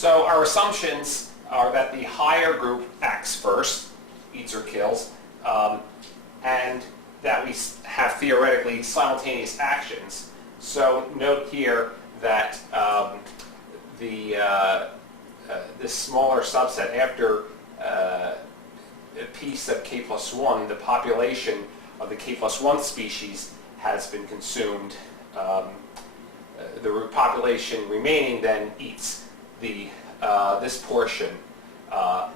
So our assumptions are that the higher group acts first, eats or kills, and that we have theoretically simultaneous actions. So note here that this smaller subset, after p sub k plus 1, the population of the k plus 1 species has been consumed. The population remaining then eats this portion of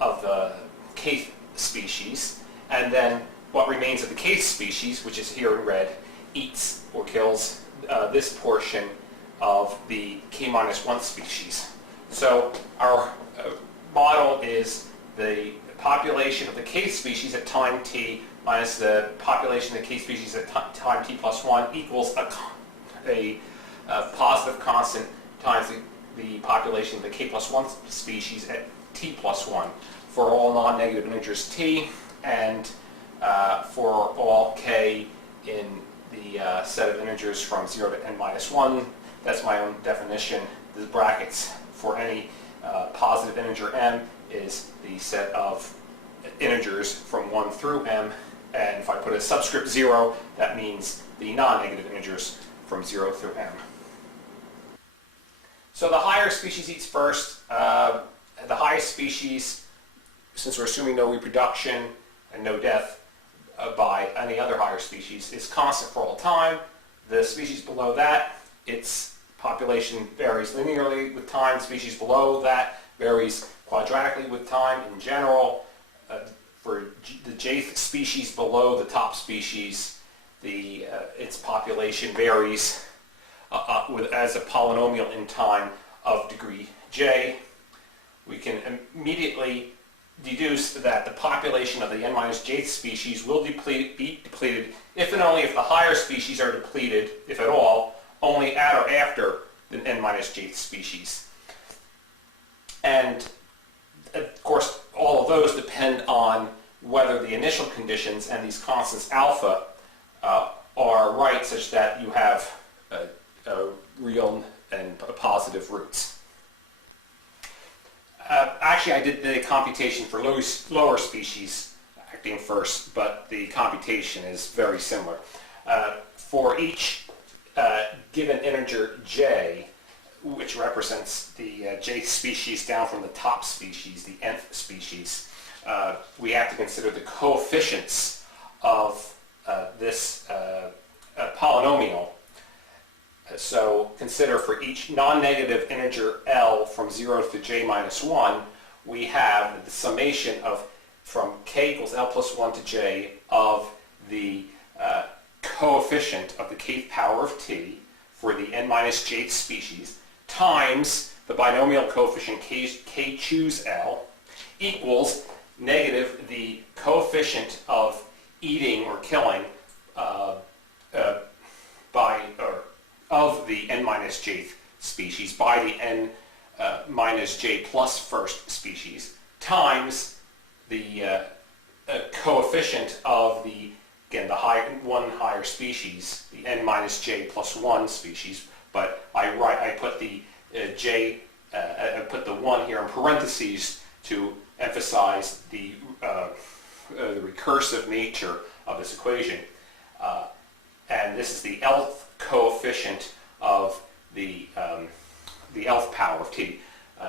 the kth species, and then what remains of the kth species, which is here in red, eats or kills this portion of the k minus 1 species. So our model is the population of the kth species at time t minus the population of the kth species at time t plus 1 equals a positive constant times the population of the k plus 1 species at t plus 1 for all non-negative integers t, and for all k in the set of integers from 0 to n minus 1. That's my own definition. The brackets for any positive integer m is the set of integers from 1 through m, and if I put a subscript 0, that means the non-negative integers from 0 through m. So the higher species eats first. The highest species, since we're assuming no reproduction and no death by any other higher species, is constant for all time. The species below that, its population varies linearly with time. Species below that varies quadratically with time. In general, for the jth species below the top species, its population varies as a polynomial in time of degree j. We can immediately deduce that the population of the n minus jth species will be depleted if and only if the higher species are depleted, if at all, only at or after the n minus jth species. And of course, all of those depend on whether the initial conditions and these constants alpha are right, such that you have real and positive roots. Actually, I did the computation for lower species acting first, but the computation is very similar. For each given integer j, which represents the jth species down from the top species, the nth species, we have to consider the coefficients of this polynomial. So consider for each non-negative integer L from 0 to j minus 1, we have the summation of from k equals L plus 1 to j of the coefficient of the kth power of t for the n minus jth species times the binomial coefficient k choose L equals negative the coefficient of eating or killing of the n minus jth species by the n minus j plus first species times the coefficient of the one higher species, the n minus j plus 1 species, but I put the I put the 1 here in parentheses to emphasize the recursive nature of this equation. And this is the nth coefficient of the nth power of t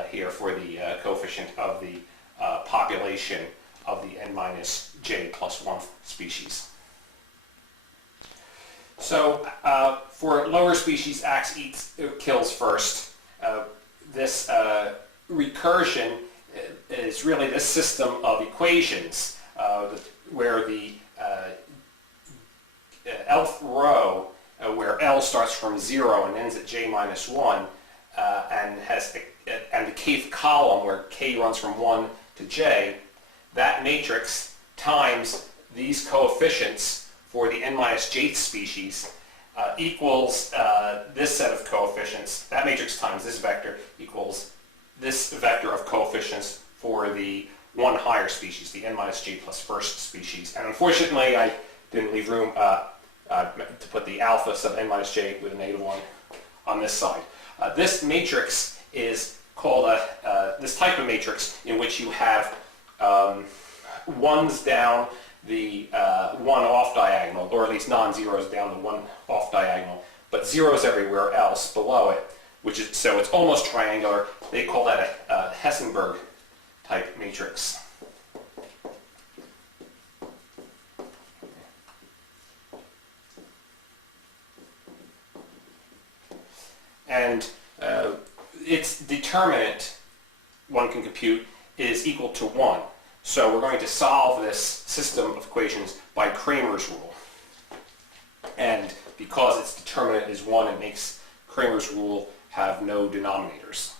here for the coefficient of the population of the n minus j plus 1 species. So for lower species, acts, eats, kills first. This recursion is really this system of equations where the nth row, where L starts from 0 and ends at j minus 1, and the kth column where k runs from 1 to j, that matrix times these coefficients for the n minus jth species equals this set of coefficients. That matrix times this vector equals this vector of coefficients for the one higher species, the n minus j plus first species. And unfortunately, I didn't leave room to put the alpha sub n minus j with a negative 1 on this side. This matrix is called this type of matrix in which you have ones down the one off diagonal, or at least non-zeros down the one off diagonal, but zeros everywhere else below it, which is, so it's almost triangular. They call that a Hessenberg type matrix. And its determinant, one can compute, is equal to 1. So we're going to solve this system of equations by Cramer's rule. And because its determinant is 1, it makes Cramer's rule have no denominators.